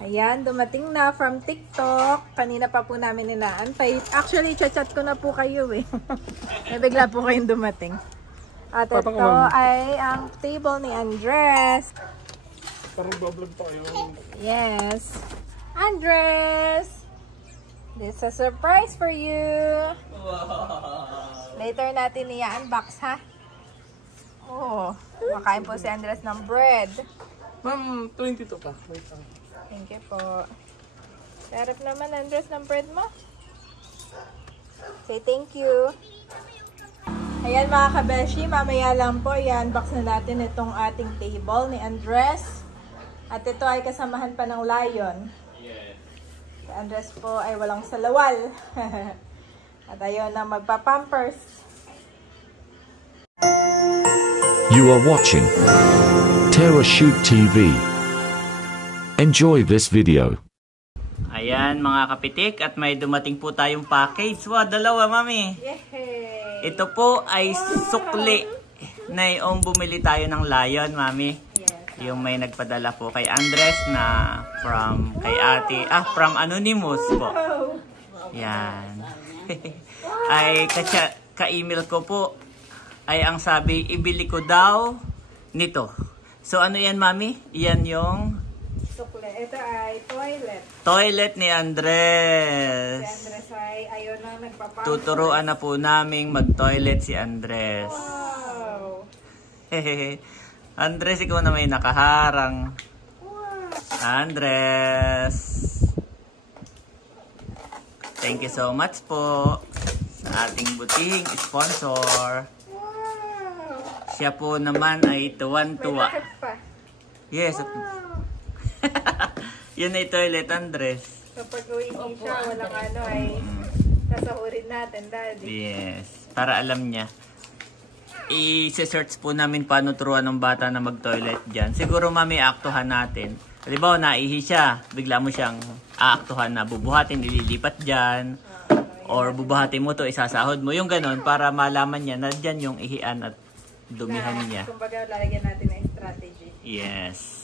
Ayan, dumating na from TikTok. Kanina pa po namin inaantay. Actually, chat ko na po kayo eh. Bigla po kayong dumating. At ito ay ang table ni Andres. Parang vlog tayo. Yes. Andres! This is a surprise for you. Later natin i-unbox, ha? Oh, makain po si Andres ng bread. Ma'am, 22 pa. Wait lang. Thank you po. Sarap naman, Andres, ng bread mo. Okay, thank you. Ayan mga kabeshi, mamaya lang po i-unbox na natin itong ating table ni Andres. At ito ay kasamahan pa ng lion. Yes. Si Andres po ay walang salawal. At ayaw na magpa-pampers. You are watching TerraShoot TV. Enjoy this video. Ayan mga kapitik, at may dumating po tayong package. Wow, dalawa mami. Yay! Ito po ay sukli na yung bumili tayo ng lion mami. Yes. Yung may nagpadala po kay Andres na from kay ate. From Anonymous po. Yan. Ay ka-email ko po ay ang sabi, ibili ko daw nito. So ano yan mami? Yan yung Sukle. Ito ay toilet. toilet ni Andres. Si Andres ay ayaw na nagpapampers. Tuturuan na po naming mag-toilet si Andres. Wow! Andres, ikaw na may nakaharang. Wow! Andres. Thank you so much po sa ating butihing sponsor. Wow! Siya po naman ay May tuwan-tuwa. lakad pa. Yes. Wow! Yun ay toilet, Andres. Kapag uwi siya, walang ano ay sasahurin natin, Daddy. Yes. Para alam niya. I-search po namin paano turuan ng bata na mag-toilet dyan. Siguro mami, aaktuhan natin. Halimbawa, naihi siya. Bigla mo siyang aaktuhan na bubuhatin, ililipat dyan. Or bubuhatin mo to, isasahod mo. Yung ganon, para malaman niya na dyan yung ihian at dumihan niya. Kumbaga, lalagyan natin ng strategy. Yes.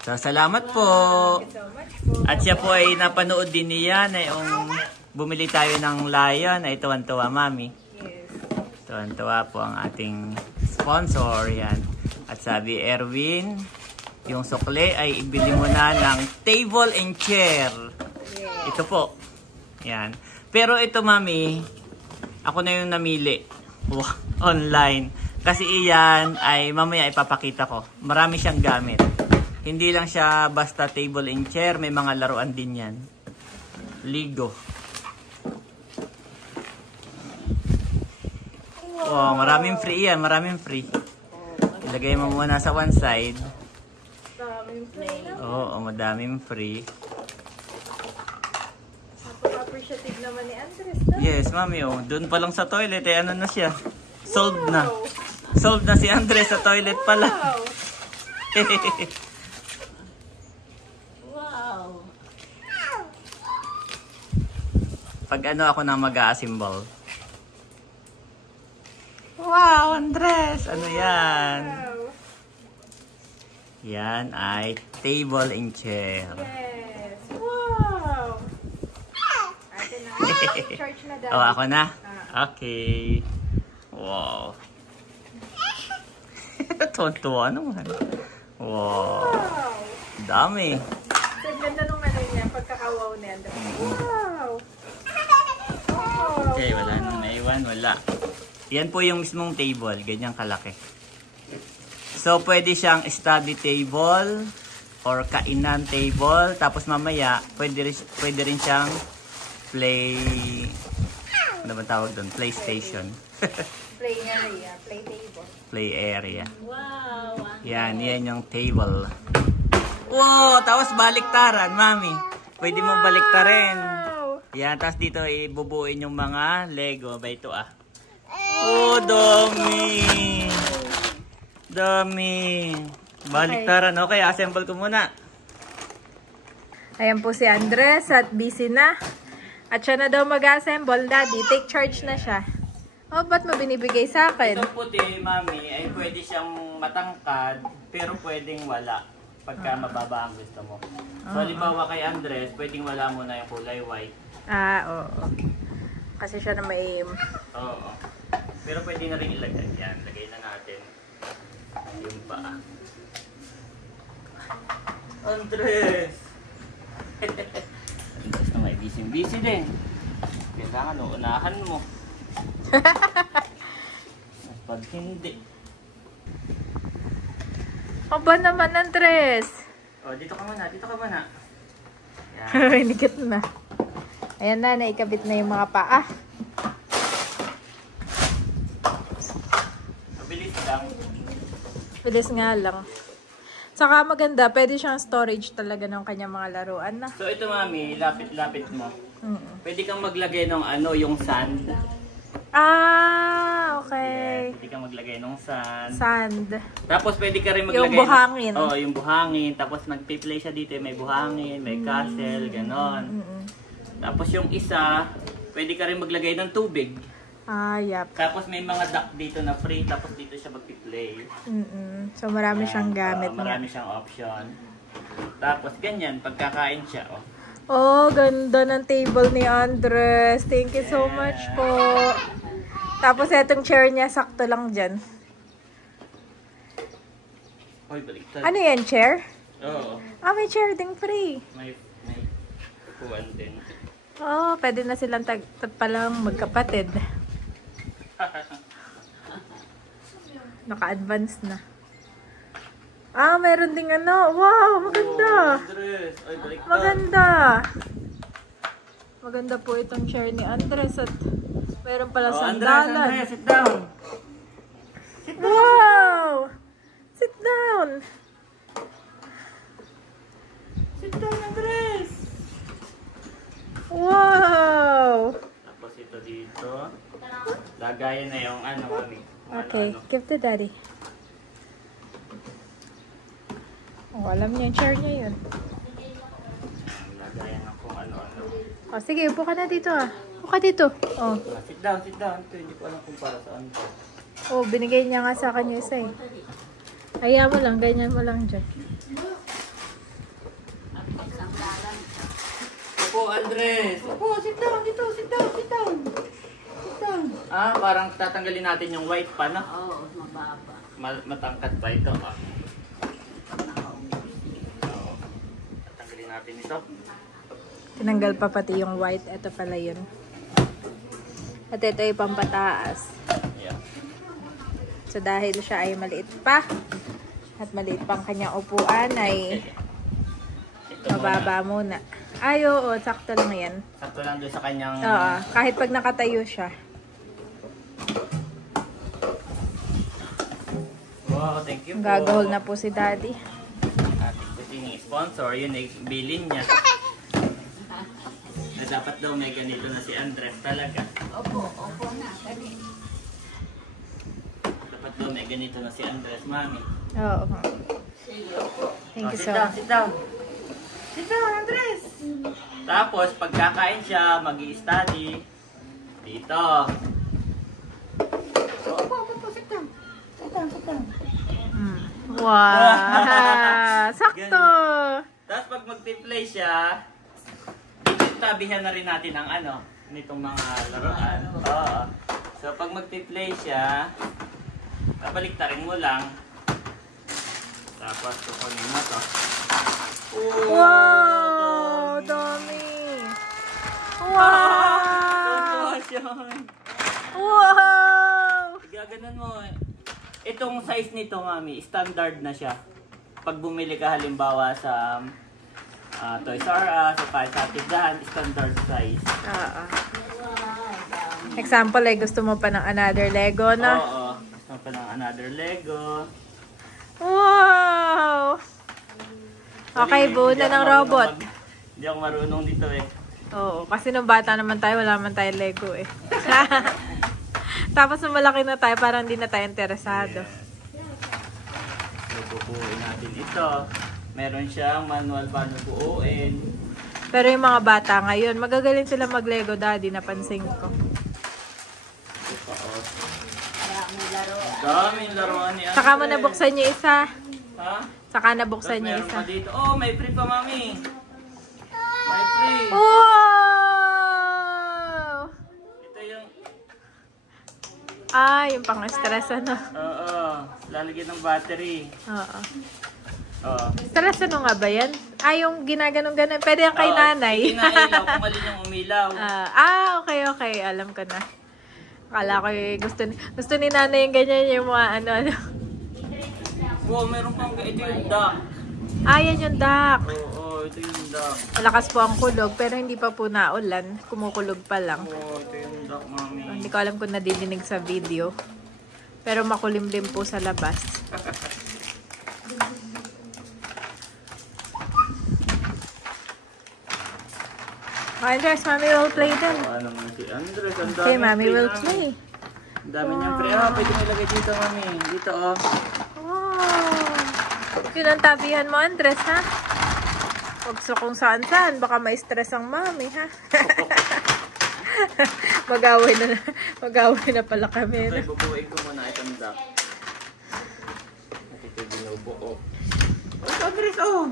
So, salamat po. Thank you so much po. At siya po ay napanood din niya na yung bumili tayo ng lion. Ay tuwan-tuwa, mami. Yes. Tuwan-tuwa po ang ating sponsor. Yan. At sabi, Erwin, yung sukle ay ibili mo na ng table and chair. Yes. Ito po. Yan. Pero ito, mami, ako na yung namili. Online. Kasi iyan ay mamaya ipapakita ko. Marami siyang gamit. Hindi lang siya basta table and chair. May mga laruan din yan. Lego. Oh, maraming free yan. Maraming free. Ilagay mo muna sa one side. Daming play na. Oo, madaming free. Napaka-appreciative naman ni Andres. Yes, mami. Oh, doon pa lang sa toilet. Ano na siya? Solved na. Solved na si Andres sa toilet pala. Wow! Wow! Pag ano ako na mag-a-assemble. Wow, Andres! Ano yan? Wow! Yan ay table and chair. Yes! Wow! Atin na. Charge na daw. Oh, ako na? Okay. Wow. Tuwa naman. Wow. Wow! Dami. So, ganda nung ano niya, pagkakawaw ni Andres. Wow! Wow! Okay, wala na naiwan. Wala. Yan po yung mismong table. Ganyang kalaki. So, pwede siyang study table or kainan table. Tapos mamaya, pwede rin siyang ano ba tawag doon? PlayStation. Play area, play table. Play area. Wow! Yan yung table. Wow! Tapos baliktaran, mami. Pwede mo baliktarin. Wow! Yan, tapos dito ibubuin yung mga Lego. Ba ito Oh, dami! Dami! Baliktaran. Okay, assemble ko muna. Ayan po si Andres at busy na. At siya na daw mag-assemble, Daddy. Take charge na siya. Oh, ba't mo binibigay sa akin? Itong puti, mami, ay pwede siyang matangkad, pero pwedeng wala. pagka mababa ang gusto mo. So, halimbawa kay Andres, pwedeng wala mo na yung kulay white. Oo. Kasi siya na may... Oo. Pero pwede na rin ilagay. Yan, lagay na natin yung paa. Andres! Andres na may busy din. Kailangan uunahan mo. Pag hindi. Aba naman, Andres! Oh, dito ka muna. Yan. Inikit na. Ayan na, naikabit na yung mga paa. Mabilis lang. Bilis nga lang. Saka maganda, pwede siyang storage talaga ng kanyang mga laruan na. So ito mami, lapit-lapit mo. Mm. Pwede kang maglagay ng yung sand. Okay. Pwede kang maglagay ng sand. Sand. Tapos pwede ka rin maglagay Yung buhangin. yung buhangin. Tapos nagpi-play siya dito, may buhangin, may castle, ganon. Tapos yung isa, pwede ka rin maglagay ng tubig. Yap. Tapos may mga duck dito na free, tapos dito siya magpi-play. So marami siyang gamit. Marami siyang option. Tapos ganyan, pagkakain siya. Ganda ng table ni Andres. Thank you so much po. Tapos etong chair niya, sakto lang dyan. Hoy, baliktad. Ano yan, chair? Oo. May chair ding free. May kuwan din. Pwede na silang palang magkapatid. Naka-advance na. Meron ding wow, maganda. Andres, ay baliktad. Maganda. Maganda po itong chair ni Andres at meron pala sandalan. Andres, sit down. Wow! Sit down. Sit down, Andres. Wow! Tapos ito dito. Lagayan na yung mami. Okay, give to daddy. Alam niya yung chair niya yun. Lagayan na kung ano-ano. Sige, upo ka na dito Upo ka dito. Sit down. Ito, hindi ko alam kung para saan to. Binigay niya nga sa akin yung isa eh. Hayaan mo lang, ganyan mo lang dyan. Opo, Andres. Opo, sit down dito. Sit down. Parang tatanggalin natin yung white pa, no? Oo, mababa. Matangkad pa ito, Tatanggalin natin ito. Tinanggal pa pati yung white. Ito pala yun. At ito ay pampataas. Yeah. So dahil siya ay maliit pa at maliit pang kanyang upuan ay mababa muna. Oo, sakto lang yan. Sakto lang doon sa kanyang... Kahit pag nakatayo siya. Wow, thank you po. Gagahol na po si daddy. Ating kuting sponsor, yun ay bilin niya. Na dapat daw may ganito na si Andres talaga. Opo na. Dapat daw may ganito na si Andres, mami. Oo. Thank you so much. Sit down. Sit down, Andres! Tapos, pagkakain siya, mag-i-study. Dito. Sit down. Wow! Sakto! Tapos, pag mag-play siya, tabihan na rin natin ang nitong mga laruan. Oo. So, pag mag-play siya, babaliktarin mo lang. Tapos, kukunin mo to. Wow! Dami! Wow! Wow! Gaganon mo. Itong size nito, mami, standard na siya. Pag bumili ka halimbawa sa Toys R Us, sa tindahan, standard size. Example ay gusto mo pa ng another Lego na? Oo. Gusto mo pa ng another Lego. Wow! Okay, buo na ng robot. Hindi ako marunong dito eh. Oo, kasi nung bata naman tayo, wala naman tayo Lego eh. Tapos nung malaki na tayo, parang hindi na tayo interesado. So, bubuuin natin ito. Meron siyang manual paano buuin. Pero yung mga bata ngayon, magagaling sila mag-Lego, daddy, napansin ko. Maraming laro. Daming laruan ni Andres. Saka mo nabuksan yung isa. Ha? Saka nabuksan Tapos niya meron isa. pa dito. Oh, may free pa, mami. May free. Wow! Ito yung... Ah, yung pang-stress ano. Oo. Lalagyan ng battery. Oo. Oo. Stress ano nga ba yan? Ah, yung ginaganong-ganon. Pwede yan kay nanay. Pinailaw kung alin yung umilaw. Okay. Alam ko na. Akala ko gusto ni nanay yung ganyan yung mga ano. Oo, meron pang... Ito yung duck. Ah, yan yung duck. Oo, ito yung duck. Malakas po ang kulog, pero hindi pa po naulan. Kumukulog pa lang. Oo, ito yung duck, mami. Hindi ko alam kung nadidinig sa video. Pero makulimlim po sa labas. Andres, Mommy will play din. Ano naman si Andres? Ang dami Okay, Mommy free, will mami. play. Ang dami niyang free. Ah, pwede mo ilagay dito, mami. Dito, oh. Wow! Yun ang tabihan mo, Andres, ha? Huwag sa kung saan-saan. Baka ma-stress ang mami, ha? Mag-away na pala kami. Ito, bubuin ko muna itong duck. Ito binubuo. Oh, Andres, oh!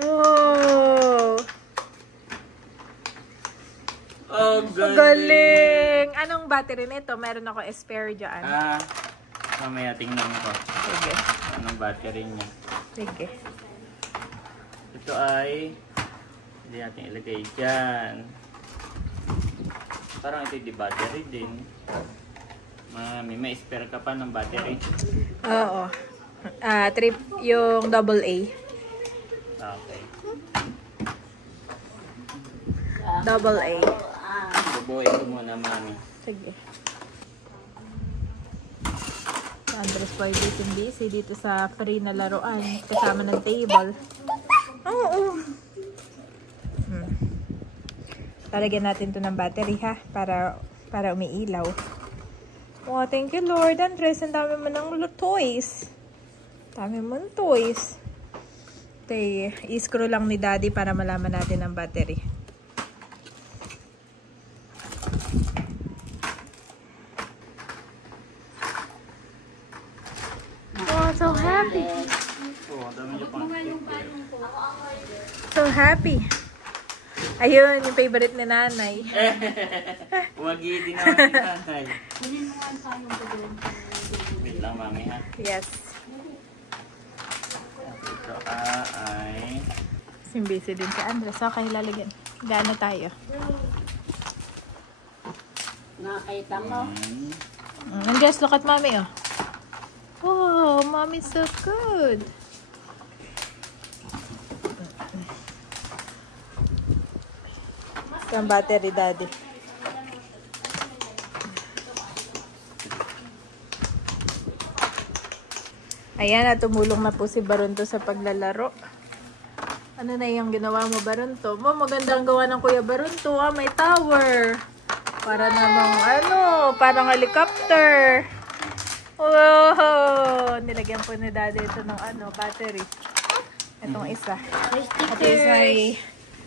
Wow! Oh, Galing! Anong battery nito? Meron ako spare dyan. Ah, mamaya tingnan ko. Sige. Anong battery niya. Sige. Ito ay hindi natin ilagay dyan. Parang ito di battery din. Mami, may spare ka pa ng battery. Oo. Yung AA. Okay. AA. Bubuin ko muna, mami. Sige. Andres boy busy dito sa free na laruan. Kasama ng table. Oo. Talagyan natin to ng battery ha. Para umiilaw. Oh, thank you Lord. Andres, ang dami mo ng toys. Dami mo ng toys. Okay, i-screw lang ni Daddy para malaman natin ang battery. Oh, so happy. Oh, dami niyo pang sticker. So happy. Ayun, yung favorite ni nanay. Umagi din naman si nanay. Wait lang, mami, ha? Yes. Ito ay... Busy din si Andres. Okay, lalagyan. Gaano tayo? Nakakita mo. Andres, look at mommy, oh. Oh, mommy's so good. Ito ang battery, Daddy. Ayan, at tumulong na po si Barunto sa paglalaro. Ano na yung ginawa mo, Barunto? Maganda ang gawa ng Kuya Barunto, ah. May tower. Para namang, parang helicopter. Wow! Nilagyan po ni Daddy ito ng battery. Itong isa. At isa ay,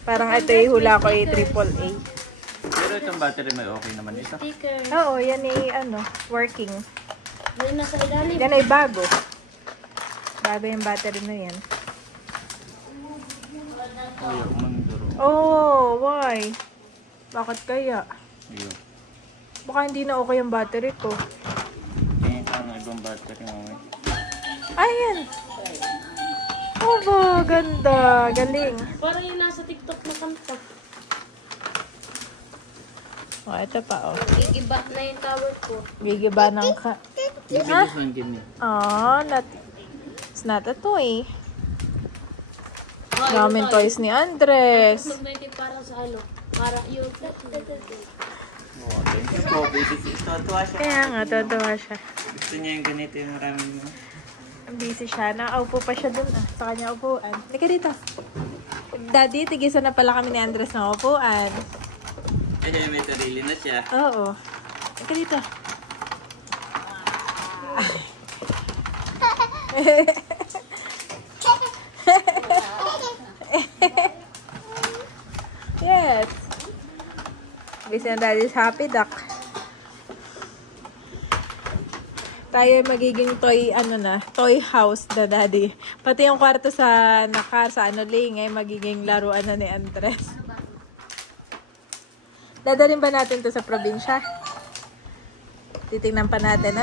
parang ito yung hula ko ay AAA. Pero itong battery may okay naman ito. Oo, yan ay working. Yan nasa ilalim. Yan ay bago. Bago yung battery na yan. Ay, umanduro. Oh, why? Bakit kaya? Ayun. Baka hindi na okay yung battery ko. Tingin ka ng ibang battery, mami. Ayan! Oh, ba, ganda. Galing. Parang yung nasa TikTok na kanta. Oh, ito pa, oh. Gigiba na yung tower ko. Gigiba ng Bibilis man ganyan. Oh, it's not a toy. Daming toys ni Andres. Magmenti para sa para yung... Oh, thank you po, baby. Tuwa siya. Kaya nga, tatawa siya. Gusto niya yung ganito yung maraming mo. Busy siya. Nakaupo pa siya dun, sa kanya upuan. Halika dito. Daddy, tigisan na pala kami ni Andres ng upuan. Ay, may sarili na siya. Oo. Halika dito. Yes. Busy na Daddy's happy duck. Tayo magiging toy, toy house na daddy. Pati yung kwarto sa Ling, magiging laruan na ni Andres. Dadalhin ba natin to sa probinsya? Titingnan pa natin,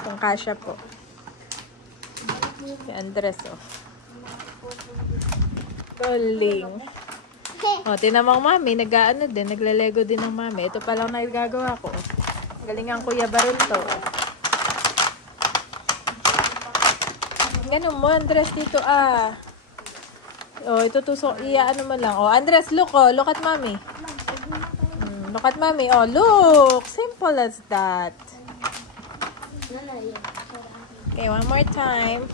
kung kasya po. Si Andres, Ling. Tinamang mami, naglalego din ng mami. Ito pa lang nagagawa ko. Galingan Kuya Baron to. Ganun mo, Andres, dito ito tusok, mo lang. Andres, look at mommy. Look at mommy. Look! Simple as that. Okay, one more time.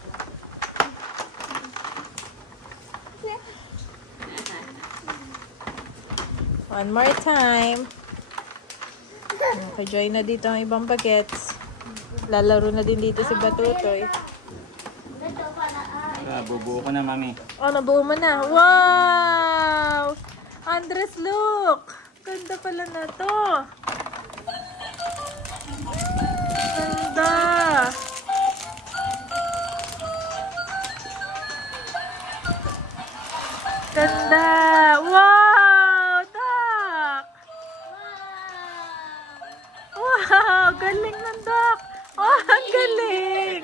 One more time. Okay, na dito ang ibang bagets. Lalaro na din dito si Batutoy. Bubuo ko na, mami. Nabuo mo na. Wow! Andres, look! Ganda pala na to. Ganda! Ganda! Wow! Duck! Wow! Galing ng duck! Ang galing!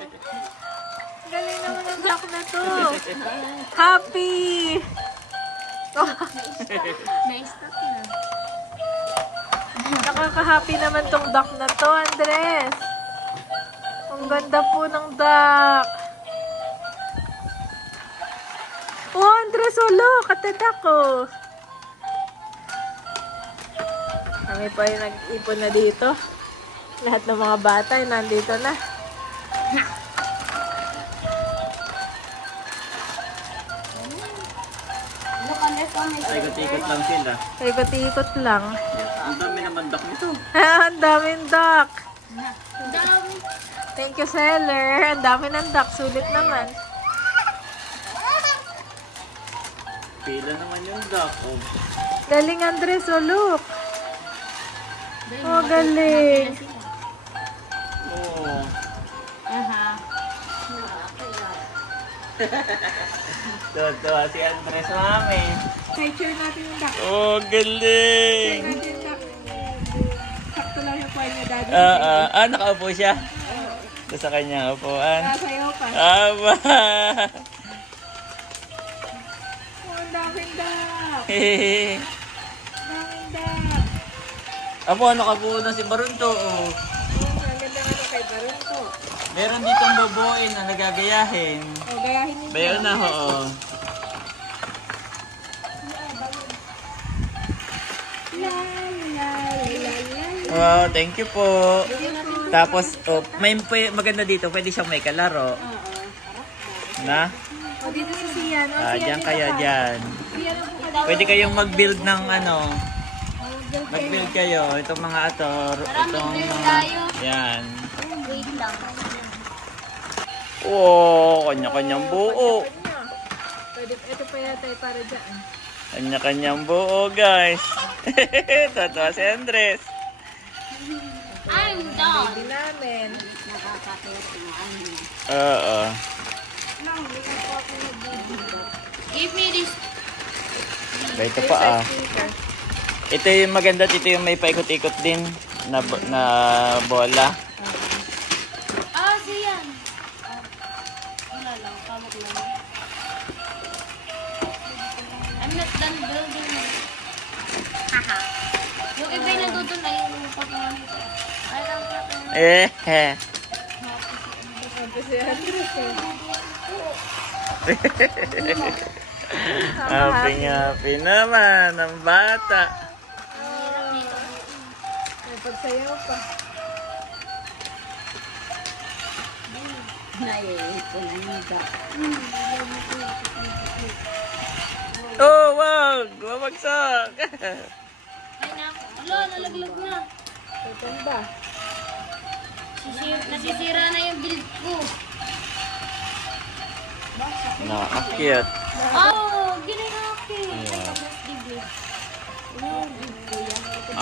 Galing naman ang duck na to. Happy! Nakaka-happy naman tong duck na to, Andres. Ang ganda po ng duck. Andres, look at the duck, Kami pa yung nag-ipon na dito. Lahat ng mga bata ay nandito na. Ikot-ikot lang sila. Ikot-ikot lang. Ang dami naman duck nito. Ang daming duck. Thank you, seller. Ang dami ng duck. Sulit naman. Pila naman yung duck. Galing, Andres. Look. Galing. Tuwa si Andres, mami. Picture natin yung duck. Galing. Natin yung duck. Sakto lang yung kuha niya, daddy. Nakaupo siya. Ito sa kanya upuan. Sayo pa. Aba. Ang daming duck. Hehehe. Daming duck. Apo, nakabuo na si Barunto. Ang ganda nga kay Barunto. Meron ditong baboy na nagagayahin. Gayahin ninyo. Bayo na, Wow, thank you po. Tapos, may maganda dito. Pwede siyang may kalaro. Na? Dito si Sian. Diyan kayo, diyan. Pwede kayong mag-build ng mag-build kayo. Itong mga itong yan. Wait lang. Kanya-kanyang buo. Pwede, ito pa yata para dyan. Kanya-kanyang buo, guys. Tatawa si Andres. I'm done. Hindi namin. Give me this. Ito pa Ito yung maganda, ito yung may paikot-ikot din na bola. Siyan. Wala lang, kawag lang. I'm not done building. Haha. Yung iba yung nandun ay yung pagkakas nito. Ay lang Happy naman ang bata. May pagsayaw pa. Wag! Wabagsak! Ay naku. Alo, nalaglag na. Ito ba? Nasisira na yung build ko. Nakakakit. Ginanaki.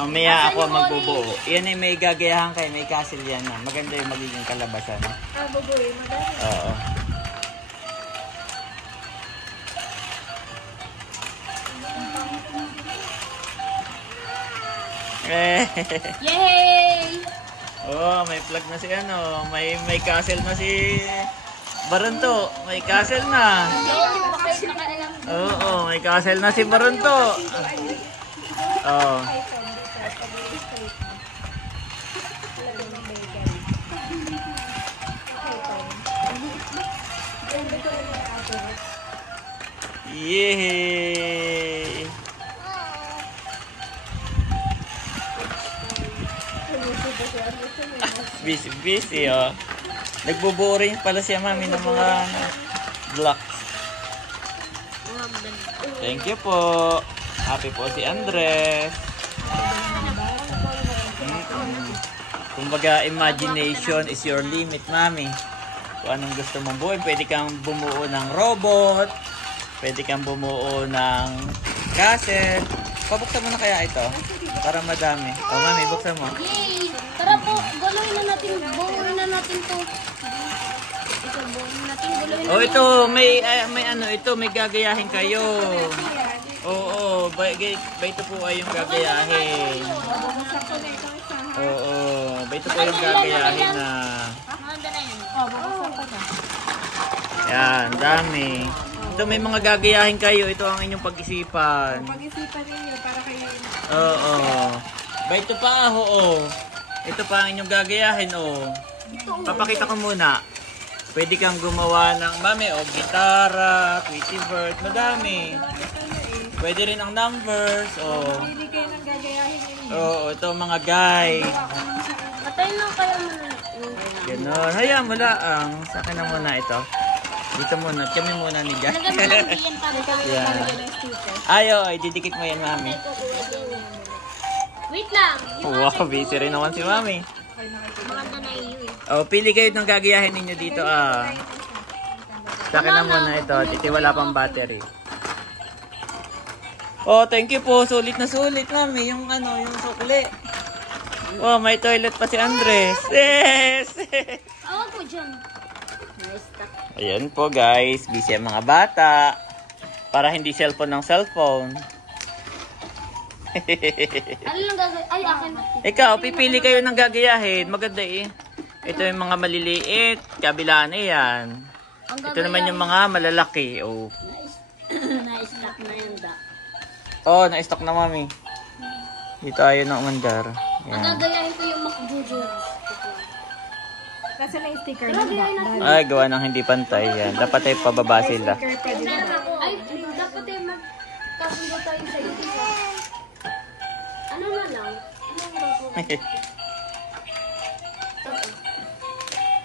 Mamaya ako ang magbubuo. Yan ay may gagayahan kayo, may castle yan na. Maganda yung magiging kalabasan. Bubuin mo dahil. Oo. Yay! Oh, may plug na si ano, may castle na si Baronto. May castle na. Oo, may castle na si Baronto. Oh. Yay! Busy, oh. Nagbubuo rin pala siya, mami, ng mga blocks. Thank you po. Happy po si Andres. Kumbaga, imagination is your limit, mami. Kung anong gusto mong buuin, pwede kang bumuo ng robot, pwede kang bumuo ng castle. Pabuksan mo na kaya ito? Para madami. O, mami, buksan mo. Yay! Tara po, guluhin na natin to. Oh, ito, may ano, ito, may gagayahin kayo. Oo, ba ito po ay yung gagayahin. Oo, ba ito po yung gagayahin na. Maganda na yun. Yan, dami. Ito, may mga gagayahin kayo. Ito ang inyong pag-isipan. Pag-isipan ninyo para kayo. Oo. Ba ito pa, oo. Ito pa ang inyong gagayahin, oh. Papakita ko muna. Pwede kang gumawa ng, mami, gitara, Tweety Bird, madami. Pwede rin ang numbers, oh. Hindi kayo nang gagayahin ninyo. Oo, ito mga guy. Matay lang kayo muna. Ganon. Hayaan mo lang. Sa akin na muna ito. Dito muna. Kami muna ni Jack. Lagyan mo lang diyan para kami. Yan. Ayo, didikit mo yan, mami. Wait lang. Wow, busy rin naman si mami. Maganda na yun. Oh, pili kayo ng gagayahin ninyo dito, ah. Sa akin na muna ito. Titi, wala pang battery. Oh, thank you po. Sulit na sulit, mami. Yung ano, yung sukli. Oh, may toilet pa si Andres. Yes! Awag po dyan. Ayan po, guys. Busy ang mga bata. Para hindi cellphone ng cellphone. Ano lang gagawin? Ay, akin. Ikaw, pipili kayo ng gagayahin. Maganda eh. Ito yung mga maliliit. Kabilaan eh yan. Ito naman yung mga malalaki. Oh. Na-stock na yung duck. Oh, na-stock na, mami. Dito ayaw ng umandar. Ang Yan. gagayahin ko yung McJojo. Kasi na yung sticker ng duck. Ay, gawa ng hindi pantay yan. Dapat ay pababa sila. Sticker pwede na. Ay, dapat ay magkasundo tayo sa YouTube. Ano na lang?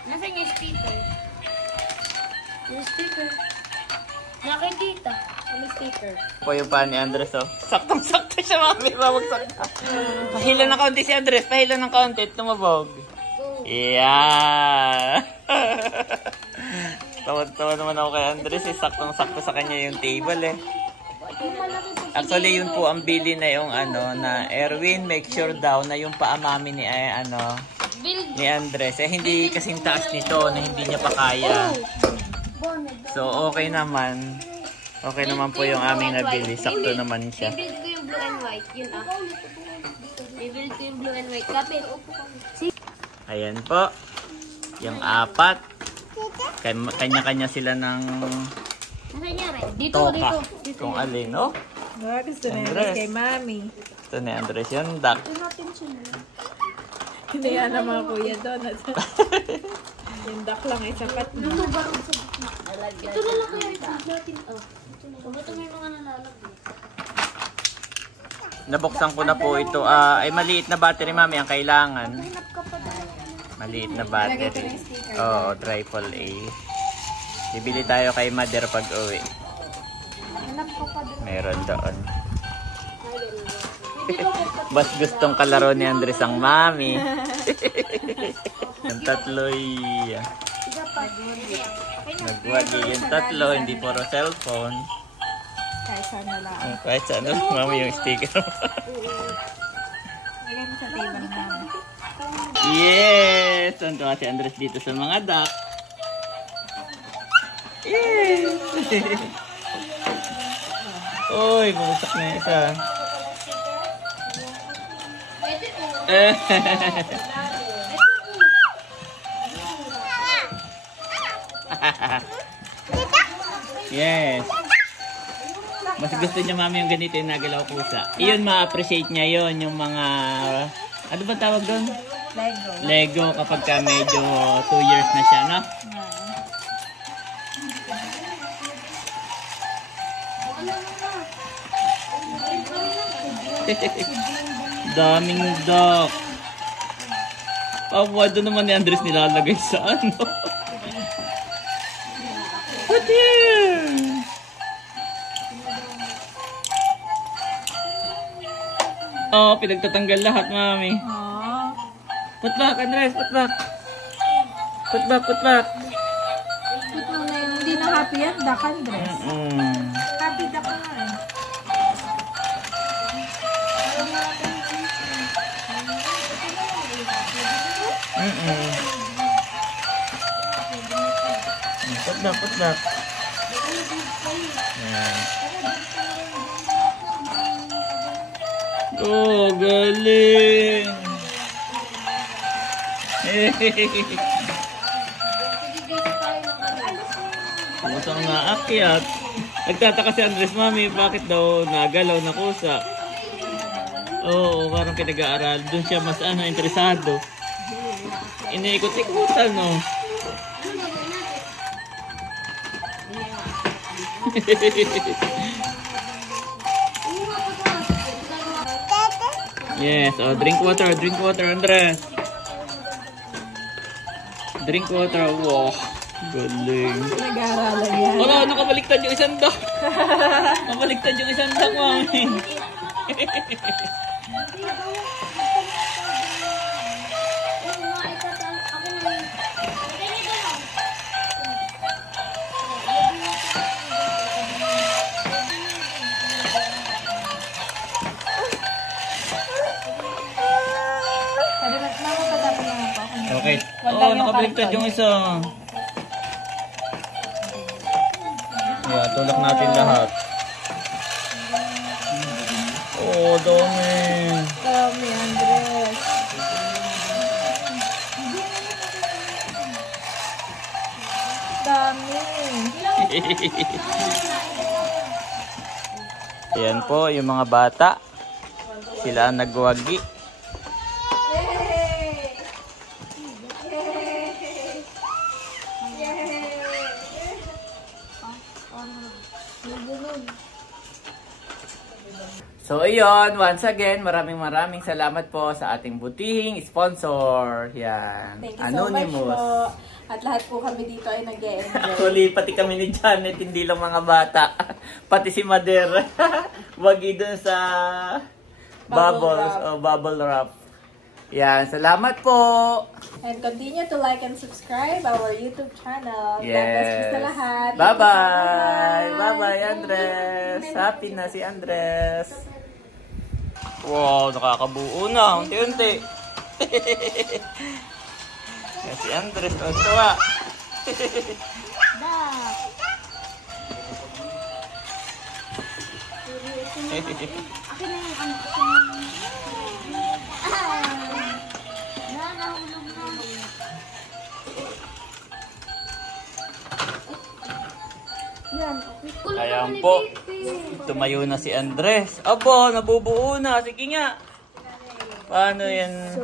Nasaan yung sticker? Yung sticker. Nakikita. Ano sticker? Po yung pa ni Andres, oh. Saktong-sakto siya, mami. Babagsak na. Pahila ng kaunti si Andres. Pahila ng kaunti. Tumabog. Yeah! Tawad-tawad naman ako kay Andres. Eh. Saktong-sakto sa kanya yung table, eh. Actually, yun po ang bili na yung ano, na Erwin, make sure daw na yung paamami ni, ni Andres. Eh, hindi kasing taas nito na hindi niya pa kaya. So, okay naman. Okay naman po yung aming nabili. Sakto naman siya. Bibuild ko yung blue and white. Yun ah. Bibuild ko yung blue and white. Kapit. Ayan po. Yung apat. Kanya-kanya sila ng Nasaan niya rin? Dito, toka. dito. Kung alin, no? Gusto na Andres. yun kay mami. Ito ni Andres yung duck. Hindi yan ang mga kuya doon. Yung duck lang ay sapat na. Ito na lang kaya i-food natin. Oh. Ito may mga nalalagay. Nabuksan ko na po ito. Ay maliit na battery, mami, ang kailangan. Maliit na battery. Oo, triple A. Bibili tayo kay mother pag uwi. Meron doon. Mas gustong kalaro ni Andres ang mami. Yung tatlo'y nagwagi yung tatlo, hindi puro cellphone. Kahit saan na lang. Kahit saan, mami, yung sticker. Lagay mo sa table namin. Yes! Tuntua si Andres dito sa mga duck. Yes! Uy, bumusak na isa. Yes. Mas gusto niya mami yung ganito yung nagalaw pusa. Iyon ma-appreciate niya yon yung mga... Ano ba tawag doon? Lego. Lego kapag ka medyo 2 years na siya, no? Daming duck. Doon naman ni Andres nilalagay sa ano. What here? Oh, pinagtatanggal lahat, mami. Aww. Put back, Andres, put back. Put back, put back. Ito na yung hindi na happy yan, duck Andres. Happy duck na nga eh. Put back, put back. Yan. Oh, galing! Pumusang naakyat. Nagtataka si Andres, mami, bakit daw nagalaw na kusa? Oo, parang pinag-aaral. Doon siya mas interesado. Iniikot-ikutan, no? Yes, oh, drink water, Andres. Drink water, wow. Galing. Nag-aaralan yan. Wala, nakabaliktad yung isang duck. Nakabaliktad yung isang duck, mami. Okay. Oh, nakabaliktad yung isa. Yeah, tulak natin lahat. Oh, dami. Dami, Andres. Dami. Ayan po, yung mga bata. Sila ang nagwagi. So ayun, once again, maraming salamat po sa ating butihing sponsor. Yan, Thank you Anonymous. so much po. At lahat po kami dito ay nag-e-enjoy. Actually, pati kami ni Janet, hindi lang mga bata. Pati si Mader. Wagi dun sa bubble wrap. Yan, salamat po. And continue to like and subscribe our YouTube channel. Yes. God bless you sa lahat. Bye-bye. Bye-bye, Andres. Happy na si Andres. Wow, nakakabuo na. Unti-unti. Si Andres, tuwa. Akin na yung ano. Nahulog na. Yan. Ayan po. Tumayo na si Andres. Aba, nabubuo na. Sige nga. Paano yan?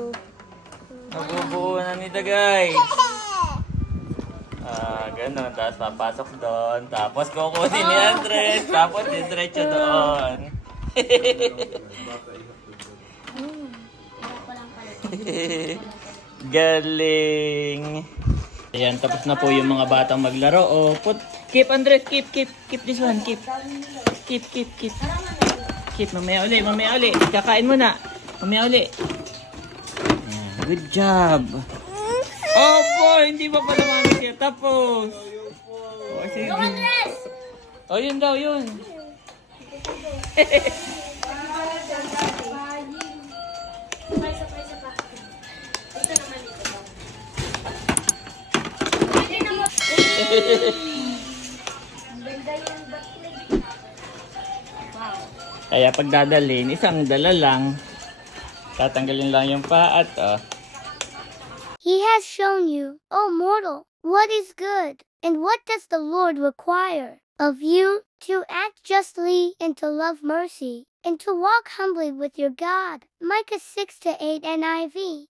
Nabubuo na nito, guys. Ganun. Tapos papasok doon. Tapos kukunin ni Andres. Tapos diretso doon. Galing. Ayan, tapos na po yung mga batang maglaro. Oh, keep Andres, keep this one, keep. Keep, mamaya uli. Kakain mo na. Mamaya uli. Good job. Oh boy, hindi pa pala mami siya. Tapos. Oh, sige. Oh, yun daw, yun. Kaya pag dadalhin, isang dala lang. Tatanggalin lang yung paat, oh. He has shown you, O mortal, what is good, and what does the Lord require of you, to act justly and to love mercy, and to walk humbly with your God. Micah 6-8 NIV.